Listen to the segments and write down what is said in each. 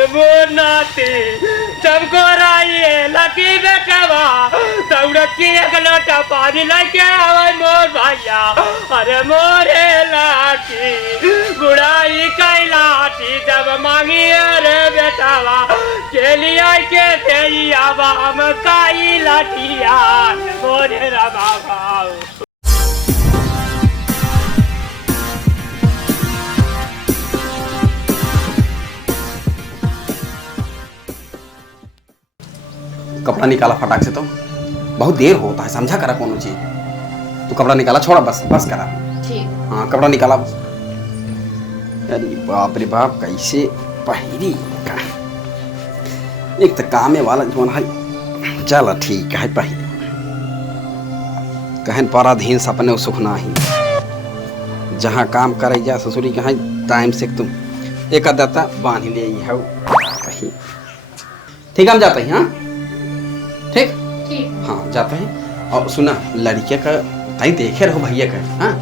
अरे मोर नाती जब गोराइए लकी बेटवा दौड़त की एक लोटा पानी लेके आवे मोर भैया। अरे मोरे लाठी बुढ़ाई कई लाठी जब मांगी अरे बेटवा के लिया के दे आवा हम काई लाठिया मोरे रामा भाव। कपड़ा निकाला फटाक से, तो बहुत देर होता है, समझा करा कोनो चीज। तू कपड़ा निकाला, छोड़ा बस बस करा। ठीक। हाँ कपड़ा निकाला। अरे बाप रे बाप, कैसे पहिरी का एक तो कामे वाला जोन है। चल ठीक है, पहिरी कहन पराधीन सपने सुख नाही। जहाँ काम करे जा ससुरी कहाँ टाइम से तुम एक अदता बांध ले है कहीं। ठीक हम जाते हैं। हाँ ठीक ठीक। हाँ जाते हैं। और सुना लड़के का ताई देखे रहो भैया का। हाँ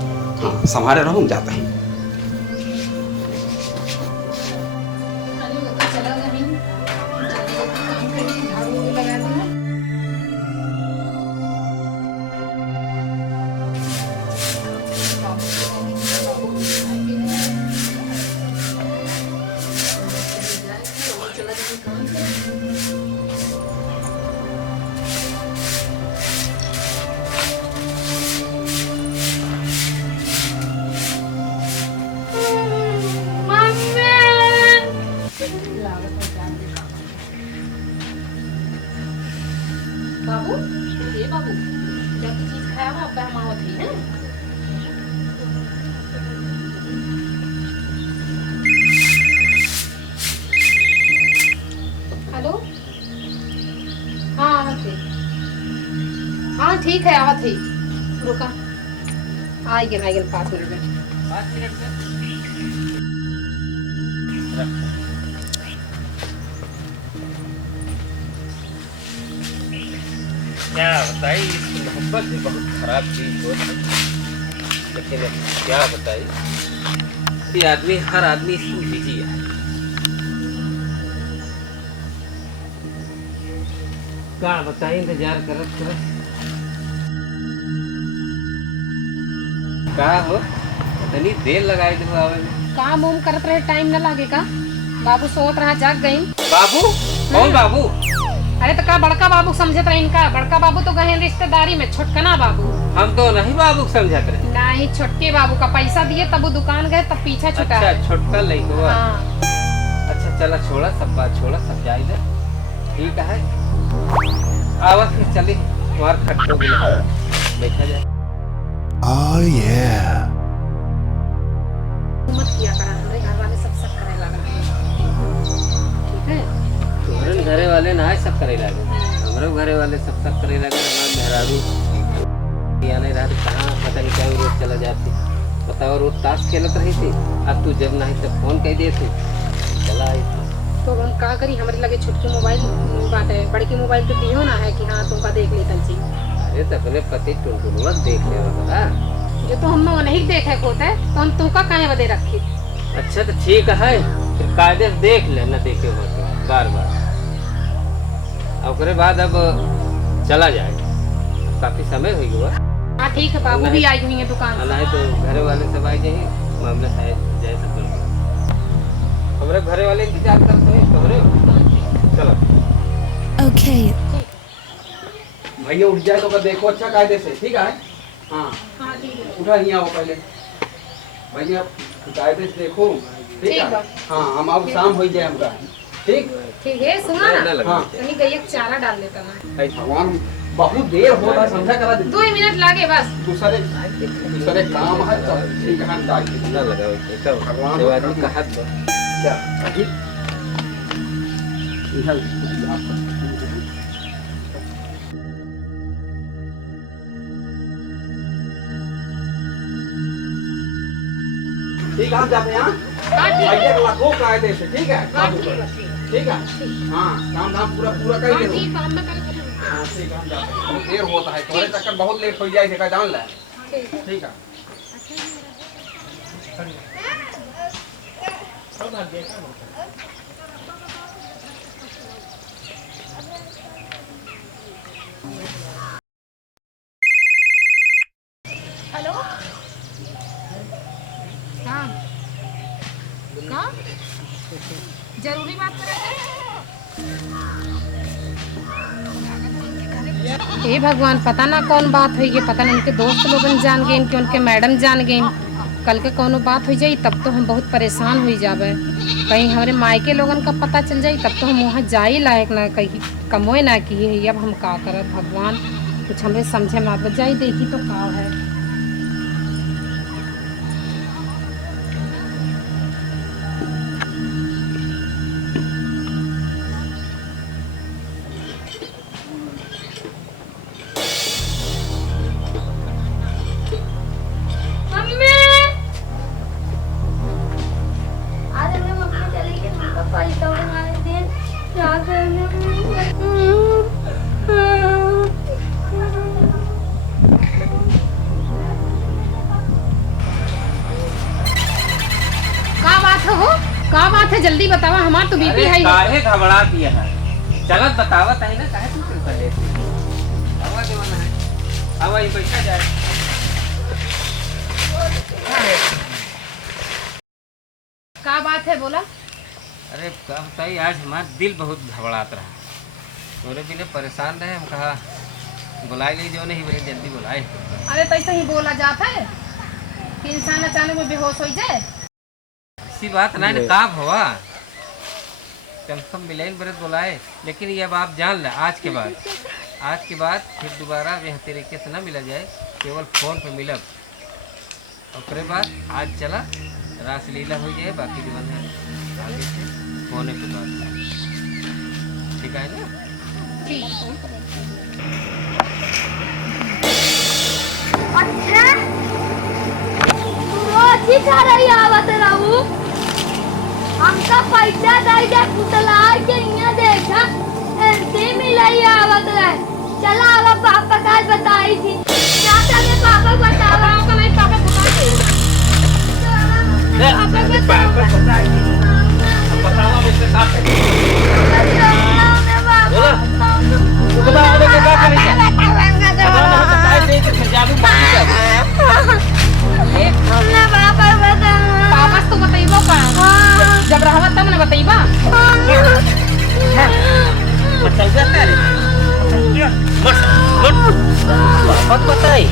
हाँ संभाले रहो, हम जाते हैं। बाबू ये बाबू जब चीज खाया हुआ अब हम आवत है ना। हेलो हाँ आवत है। हाँ ठीक है आवत है, रुका आ गए 5 मिनट में। 5 मिनट में क्या बताई, इस मोहब्बत भी बहुत खराब चीज हो। लेकिन क्या बताई, ये आदमी हर आदमी इसमें बिजी है। क्या बताई, इंतजार करत करत का हो इतनी देर लगाई दे आवे में। काम उम करत रहे, टाइम न लागेगा। बाबू सोत रहा, जाग गई। बाबू कौन बाबू? अरे तो का बड़का बाबू समझत रहे इनका। बड़का बाबू तो गए रिश्तेदारी में, छोटकना बाबू हम तो नहीं बाबू समझत रहे। नहीं, छोटके बाबू का पैसा दिए तब वो दुकान गए, तब पीछा छुटा। अच्छा छोटका लइकवा। हाँ। अच्छा चला छोड़ा सब बात, छोड़ा सब जाए दे। ठीक है आवाज फिर चली तुम्हार खट्टो भी देखा जाए। Oh yeah. मत किया करा, हमारे घर वाले सब करे लगा। ठीक है तुम्हारे घरे वाले ना सब करे लगे, हमारे घरे वाले सब करे लगे। हमारे मेहरारू या नहीं रहा कहाँ पता नहीं क्या रोज चला जाती। बताओ रोज ताश खेलत रही थी, अब तू जब नहीं तब फोन कह दिए थे चला आई थी। तो हम का करी, हमारे लगे छोटकी मोबाइल बात है, बड़की मोबाइल तो दियो ना है कि हाँ तुमका देख लेता जी। अरे तो अपने पति टुनटुनवा देख ले बता। जो तो हम नहीं देखे होता है तो हम तुमका काहे बदे रखी। अच्छा तो ठीक है, फिर कायदे से देख ले, न देखे हो तो बार बार। और उसके बाद अब चला जाए, काफी समय हो गया। हाँ ठीक है, बाबू भी आई हुई है दुकान से। नहीं तो घरे वाले सब आई जाइए, मामला शायद जैसा कर हमारे घरे वाले इंतजार करते हैं तुम्हारे। चलो Okay. भैया उठ जाए तो देखो अच्छा कायदे से। ठीक है हाँ हाँ ठीक है। उठा नहीं आओ पहले भैया, कायदे से देखो। ठीक ठीक है बा। हाँ हम अब शाम हो जाए हमरा। ठीक ठीक है, सुना ना हाँ तनी गैया के चारा डाल देता ना। भगवान बहुत देर होता है, समझा करा दे। 2 मिनट लागे बस। दूसरे काम है तो ठीक है डाल दे। ना लगाओ एक भगवान देव आदमी का हाथ बा। क्या ठीक इधर ठीक है हम जाते हैं। हाँ ठीक है। भैया के लाखों कायदे से। ठीक है हाँ ठीक है ठीक है हाँ काम धाम पूरा पूरा कर हाँ दे। ठीक है, हम कर देंगे। हाँ ठीक है हम जाते हैं, बहुत देर होता है तुम्हारे चक्कर बहुत लेट हो जाए का जान ले। ठीक है। ठीक है जरूरी बात करे हे भगवान, पता ना कौन बात हुई है, पता ना उनके दोस्त लोगन जान गए कि उनके मैडम जान गए। कल के कोनो बात हो जाई तब तो हम बहुत परेशान हो जावे। कहीं हमारे मायके लोगन का पता चल जाई तब तो हम वहाँ जा ही लायक ना, कहीं कमोए ना की है। अब हम का करब भगवान, कुछ हमें समझे ना बच जाई, देखी तो का है। का बात है जल्दी बतावा, हमार तो बीपी है। काहे घबरा दिया है, चलत बतावत है ना, काहे तू कर ले आवा देवाना है। आवा ये पैसा जाए। का बात है बोला। अरे क्या बताइए, आज हमारा दिल बहुत घबरात रहा, थोड़े बिना परेशान रहे। हम कहा बुलाए ली जो नहीं बड़े जल्दी बुलाए। अरे तो ऐसा ही बोला जाता है कि इंसान अचानक में बेहोश हो जाए। ऐसी बात ना का हुआ, कम से कम मिले बरत बुलाए। लेकिन ये अब आप जान लें, आज के बाद फिर दोबारा यह तरीके से ना मिला जाए, केवल फोन पे मिलब। और फिर बाद आज चला रासलीला हो जाए, बाकी जीवन है आगे से फोने पे बात। ठीक है ना? अच्छा रोज ही खा रही आवत रहू, हमका पैसा दे जा पुतला के इहाँ देखा ऐसे मिलाई आवत रहे। चला अब पापा काल बताई थी, जाता में पापा बतावा का नहीं, पापा बताई पापा बताई बतावा मेरे साथ बोला बताओ के क्या करेंगे। बताओ दे के जादू पापा तो बताइबो का, जब रहत तब ना बताइबा। बताओ जाता रे मत बताई।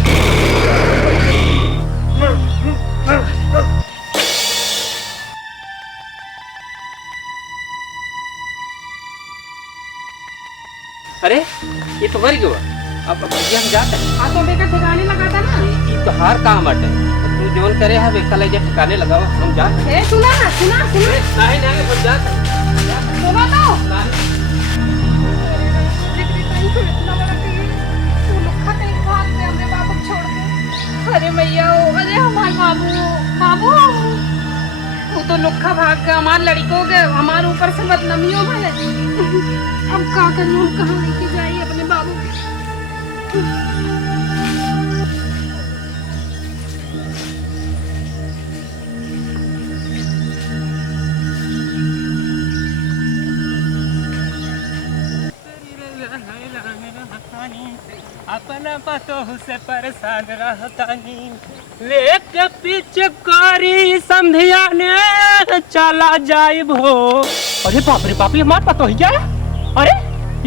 अरे ये तो मर गया, अब भैया हम जाते हैं। हाँ तो बेटा ठिकाने लगाता ना, ये तो हर काम अटे, तू जोन करे है बेटा ले जा ठिकाने लगाओ, हम जाते हैं। सुना ना, सुना नहीं नहीं हम जाते हैं। सुनो तो अरे मैया, अरे हमारे बाबू वो तो लुक्खा भाग गया, हमारे लड़कों के हमारे ऊपर से बदनामियों भले। अब का करूं, हम कहाँ लेके जाइए अपने बाबू को। अपना पतोह से परेशान रहतानी, लेके पीछे कारी संधिया ने चला जाइब हो। अरे बाप रे बाप, ये मार पतोह क्या है? अरे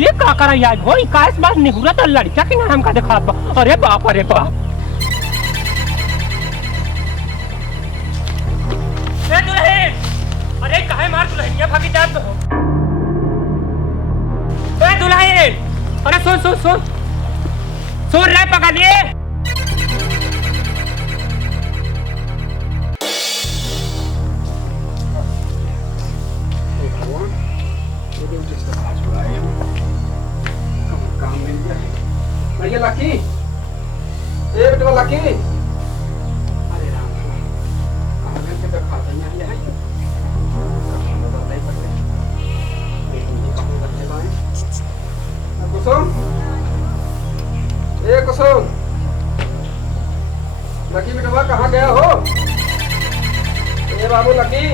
ये का करा यार हो, इकास बार निहुरा तो लड़का के नाम का देखा। अरे बाप, अरे बाप। ए दुल्हन, अरे काहे मार दुल्हनिया भागी जात हो। ए दुल्हन, अरे सुन सुन सुन सुन रहे पगलिए। भैया लकी, ए बेटा लकी, अरे राम कहाँ गए थे? खाता ही नहीं है। बताइए पकड़े कहाँ रखे लाए? कुसुम, ए कुसुम, लकी बेटा कहाँ गया हो? ए बाबू लकी।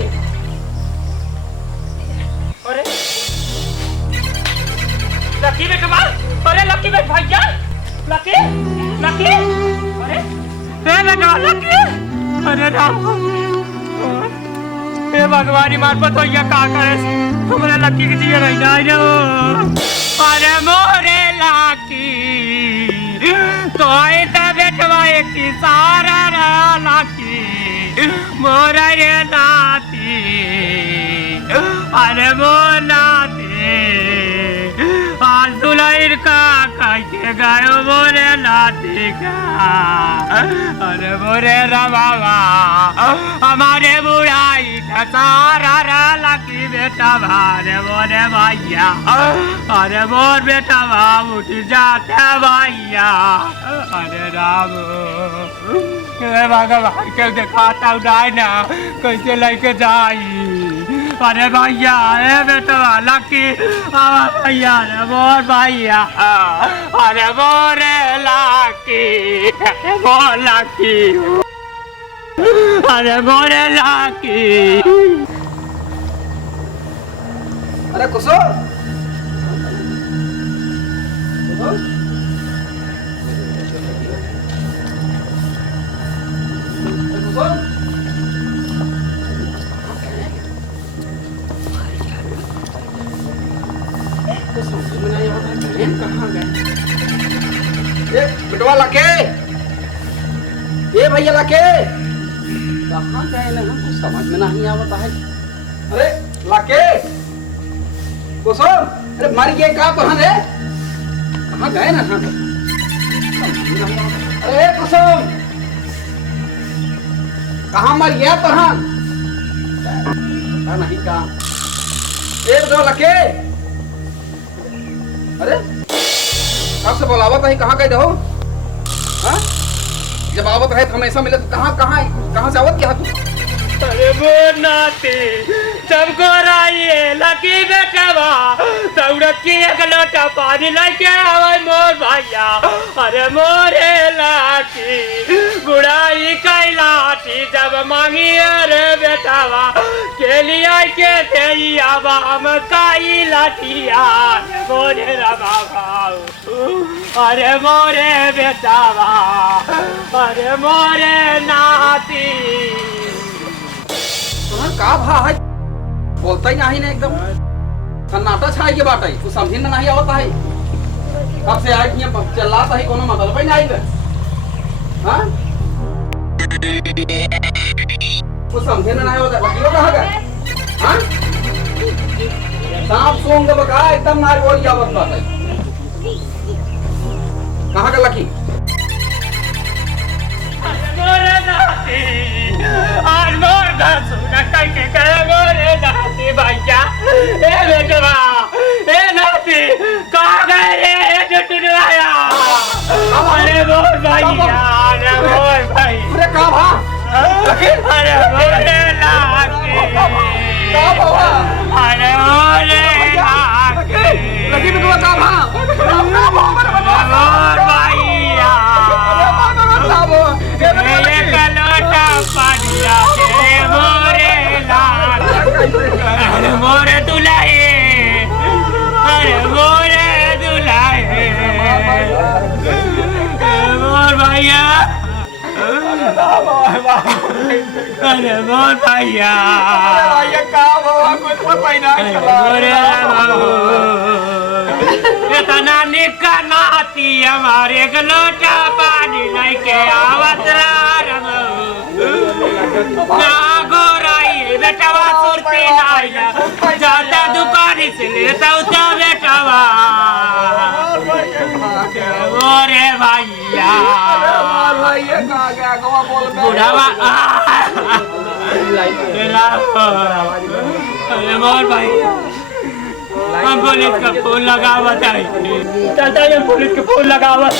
अरे लकी बेटा, अरे लकी बेटा भैया, लकी लकी, अरे बेटा लकी, अरे राम, हे भगवान मार पतो ये का करे हमरा लकी के जिए रही ना अरे मोरे लाकी तो आई ता बेटवा एक सारा लाकी मोरा रे नाती अरे मोर नाती आज दुलाइर का के गायो मोरे नाती का अरे मोरे रबावा हमारे बुढ़ाई का सारा लाकी बेटा भारे मोरे भैया अरे मोर बेटा बाबू उठ जाते भैया अरे राम भगवान के दिखाता उड़ाई ना कैसे लेके जाई अरे भैया अरे बेटा लकी भैया अरे मोर भैया अरे मोरे लाकी मोर लाकी अरे मोरे लाकी अरे कुसुम कहाँ गए बिटवा लके ये भैया लके कहाँ गए ना हमको समझ में नहीं आवता है अरे लके कुसुम अरे मर गए का पहन है कहाँ गए ना हम अरे कुसुम कहाँ मर गया पहन नहीं का एक दो लके अरे कब से बोलावत है कहाँ गए हो हाँ जब आवत है हमेशा मिले तो कहाँ से आवत क्या तू अरे वो नाती सबको राइए लकी बेटवा दौड़त की एक लोटा पानी लेके आवे मोर भैया अरे मोरे लाठी बुढ़ाई कैलाठी जब मांगी अरे बेटवा के लिया के दे आवा हम काई लाठिया मोरे बाबा अरे मोरे बेटवा अरे मोरे नाती का भा है बोलता ही नहीं ना एकदम सन्नाटा छाई के बात है तू समझी में नहीं आवता है कब से आई ये चलाता है कोनो मतलब ही नहीं है हां तू समझे में नहीं होता लकी कहां गए हां सांप सोंग बका एकदम ना बोल आवत बात है कहां का लकी मोरे नाती आज मोर घर सुना के करे मोरे नाती भैया ए बेटवा ए नाती कहाँ गए रे टुटुराया अरे मोर भैया अरे मोर भाई अरे का भा अरे मोरे नाती का भा अरे मोरे नाती लकी बिटवा का भा मोर भैया ये कलोटा पानिया के मोरे लाल अरे मोरे दुलाए अरे मोरे दुलाए मोर भैया अरे मोर भैया मोरे इतना निका नाती हमारे गलोटा पानी लेके आवत ना गोराई बेटवा सुरती नहीं जाता दुकानी से लेता उता बेटवा मोरे भैया बुढ़ावा अरे मोर भैया हम पुलिस का फोन लगावत है चलता है पुलिस के फोन लगावत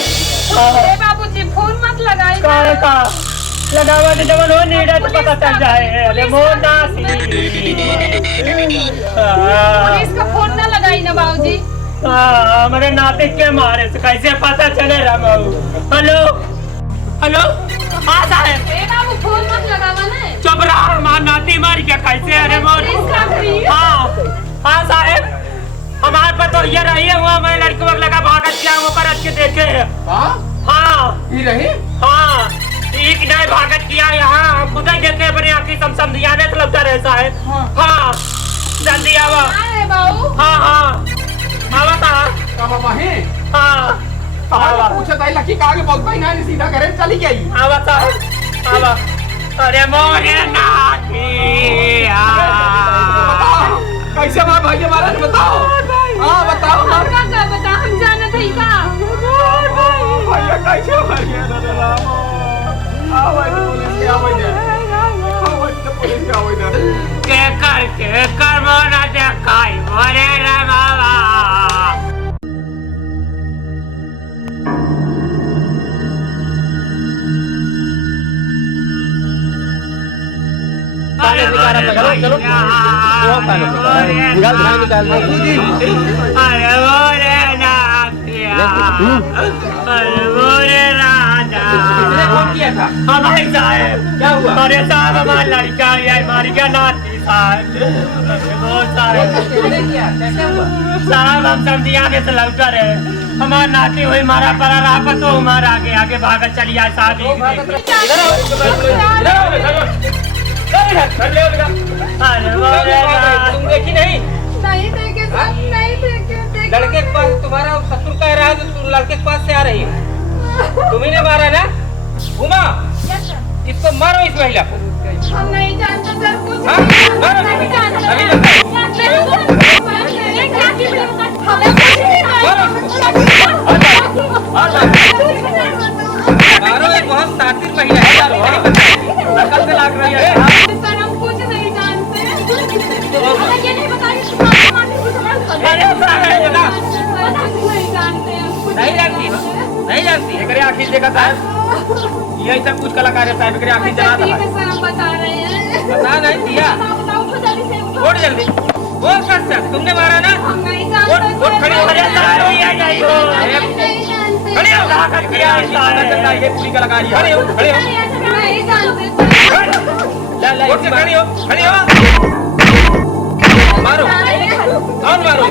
अरे बाबूजी फोन मत लगाइए का लगावत जब वो नहीं तो पता चल जाए अरे मोर नासी पुलिस का फोन ना लगाई ना बाबूजी हमारे नाते के मारे से कैसे पता चले रामू हेलो हेलो हाँ साहब ए बाबू फोन मत लगावा ना चुप रहा हमारा नाती मार क्या कैसे अरे मोर हाँ हाँ साहब हमारे पर तो ये रही है हुआ मैं लड़की वक्त लगा भागत क्या वो कर के देखे हां हाँ ये रही हाँ एक नहीं भागत किया यहाँ हम खुद ही देखे अपने आँखी समझियाने तो लगता रहता है। हाँ जल्दी आवा। हाँ हाँ आवा था। हाँ पूछा था लकी का आगे बोलता ही नहीं सीधा करे चली गई। आवा था आवा। अरे मोरे नाथिया कैसे बात भाई हमारा बताओ। हाँ बताओ बता हम जाना थे का भैया कैसे भैया के कर मोना देखाई मोरे रे बाबा। चलो अरे मोरे नाथिया अरे मोरे राजा। हमारे साहब क्या हुआ? अरे साहब हमारी लड़का हमारी क्या नाती साहब बहुत सारे साहब हम समझियाने से लौटा रहे हमारा नाती हुई मारा परा रहा तो हमारा आगे आगे भागत चली आए साहब। अरे तुम देखी नहीं देखे सब नहीं देखे लड़के के पास तुम्हारा ससुर कह रहा है तो तुम लड़के के पास से आ रही हो। तुम्ही ने मारा ना घुमा इसको मारो इस महिला को। हम नहीं जानते सर कुछ हाँ? मारो नहीं जानते अभी मारो एक बहुत शातिर महिला है यार नकल से लाग रही है। सर हम कुछ नहीं जानते ये नहीं बताइए अरे नहीं जानते नहीं जानती नहीं जानती एकरे आखिर देखा साहब यही सब कुछ कलाकार है साहब एकरे आखिर जला था। सर हम बता रहे हैं बता नहीं दिया उठ जल्दी बोल सच तुमने मारा ना। हम नहीं जानते उठ खड़ी हो जा नहीं हो खड़ी हो कहां कर किया ये पूरी कलाकारी खड़ी हो नहीं जानते ले उठ के खड़ी हो मारो कौन मारो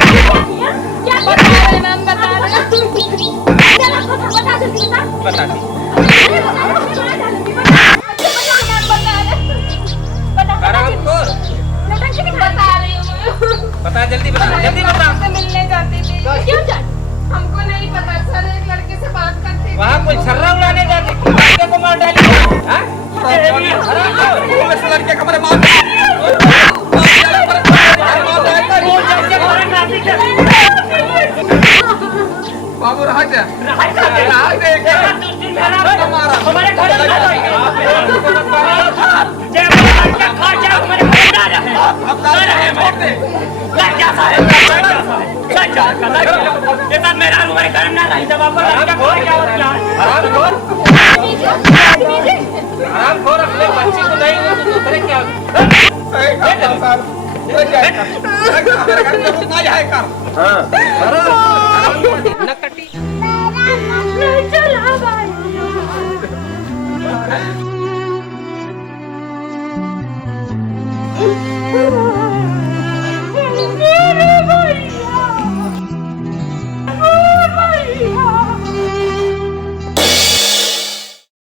क्या बता रहे हैं मैम बता रहे हैं बता दी बता जल्दी बता मिलने जाती थी क्यों जाती? हमको नहीं पता सर एक लड़के से बात करते वहाँ कोई छर्रा उड़ाने जाते लड़के को मार डाली हाँ? लड़के कमरे मार बाबू रहा क्या हमारे घर मेरा हमारे घर में नहीं जब आपको आराम खोर अपने बच्चे को नहीं दूसरे क्या नकटी नहीं चला भाई